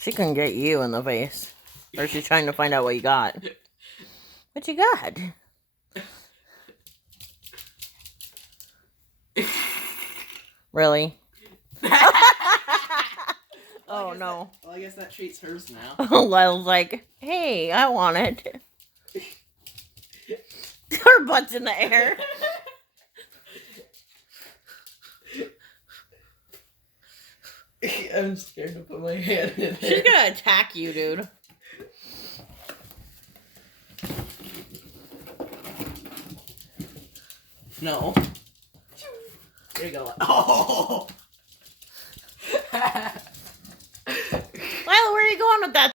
She couldn't get you in the face. Or is she trying to find out what you got? What you got? Really? Oh, no. Well, I guess that treat's hers now. Lila's like, hey, I want it. Her butt's in the air. I'm scared to put my hand in there. She's gonna attack you, dude. No. There you go. Oh! Lila, where are you going with that?